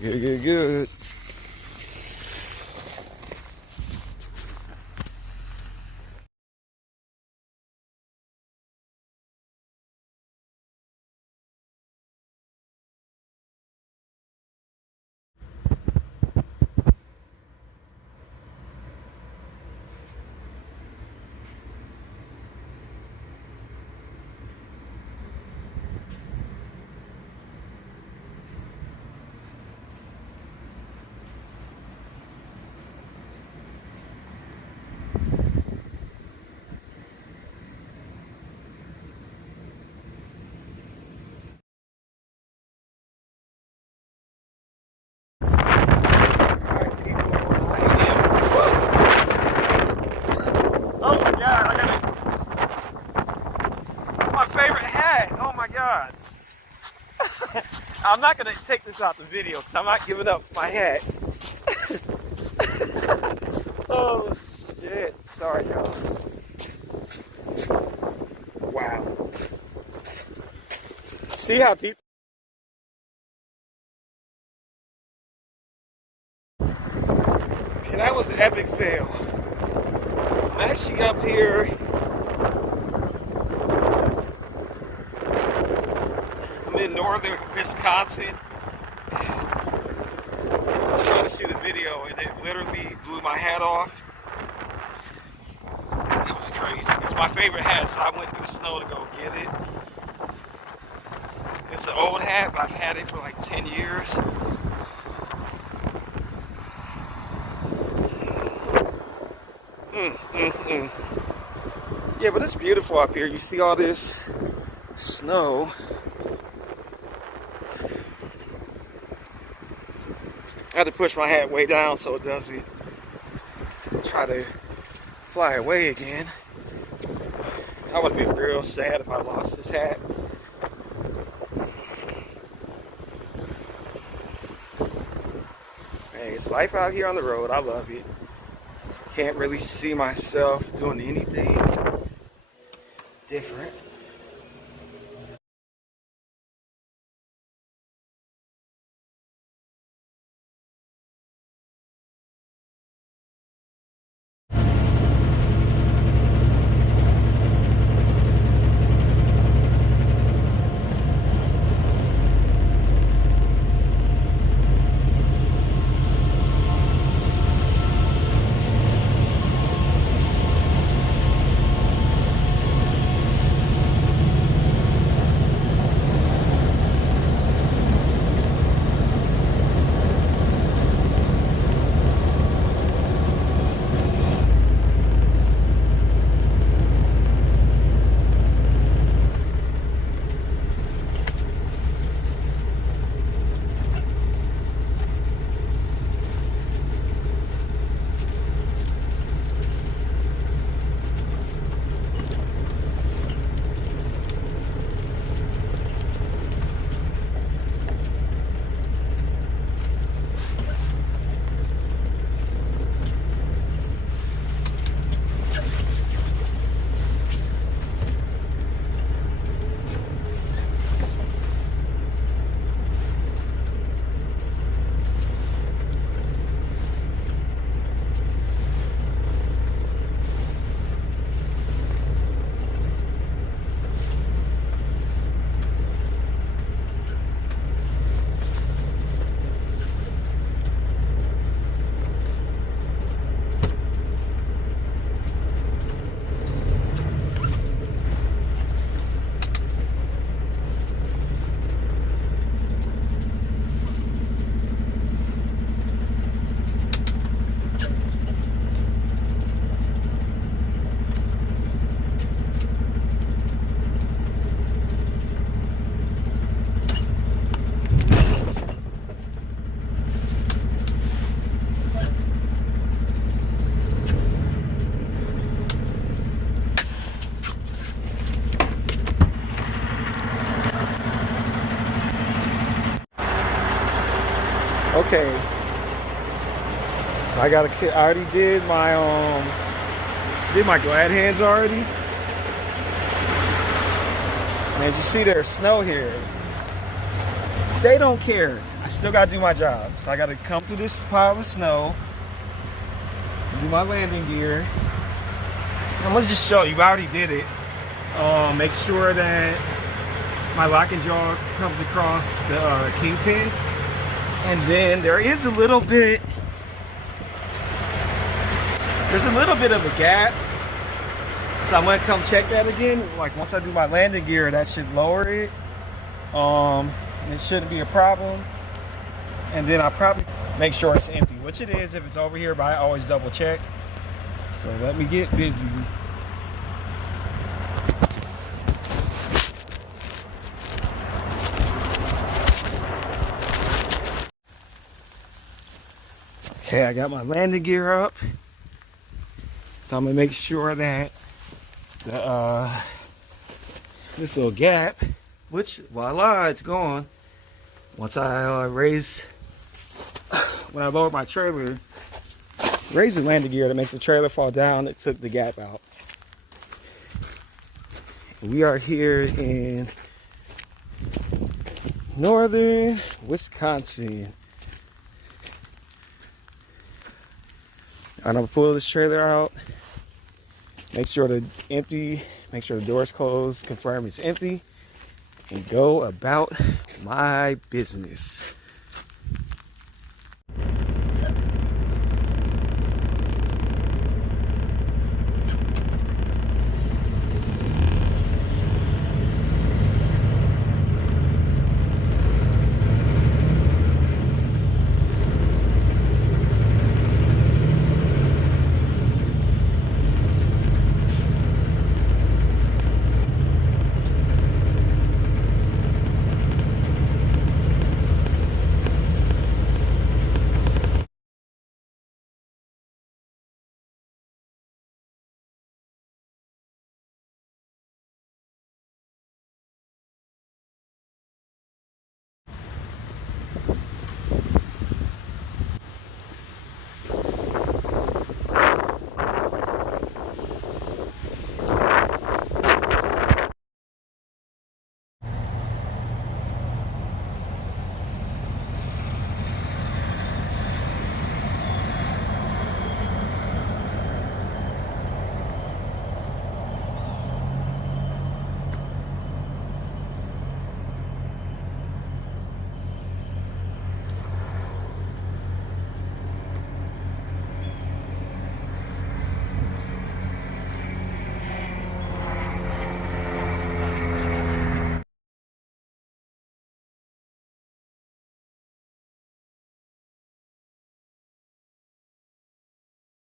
Good, good, good. Oh my God, I got it. It's my favorite hat. Oh my God. I'm not gonna take this out the video because I'm not giving up my hat. Oh shit. Sorry, y'all. Wow. See how deep? Okay, that was an epic fail. I'm actually up here. I'm in northern Wisconsin. I was trying to shoot a video and it literally blew my hat off. That was crazy. It's my favorite hat, so I went through the snow to go get it. It's an old hat, but I've had it for like 10 years. Yeah, but it's beautiful up here. You see all this snow. I had to push my hat way down so it doesn't try to fly away again. I would have been real sad if I lost this hat. Hey, it's life out here on the road. I love it. Can't really see myself doing anything different. Okay, so I already did my glad hands already. And you see there's snow here. They don't care. I still gotta do my job. So I gotta come through this pile of snow, do my landing gear. I'm gonna just show you, I already did it. Make sure that my lock and jaw comes across the kingpin. And then there's a little bit of a gap. So I'm gonna come check that again. Like once I do my landing gear, that should lower it. And it shouldn't be a problem. And then I'll probably make sure it's empty, which it is if it's over here, but I always double check. So let me get busy. Okay, I got my landing gear up. So I'm gonna make sure that this little gap, which voila, it's gone. Once I when I lowered my trailer, raised the landing gear that makes the trailer fall down, it took the gap out. We are here in northern Wisconsin. And I'm gonna pull this trailer out, make sure the door's closed, confirm it's empty, and go about my business.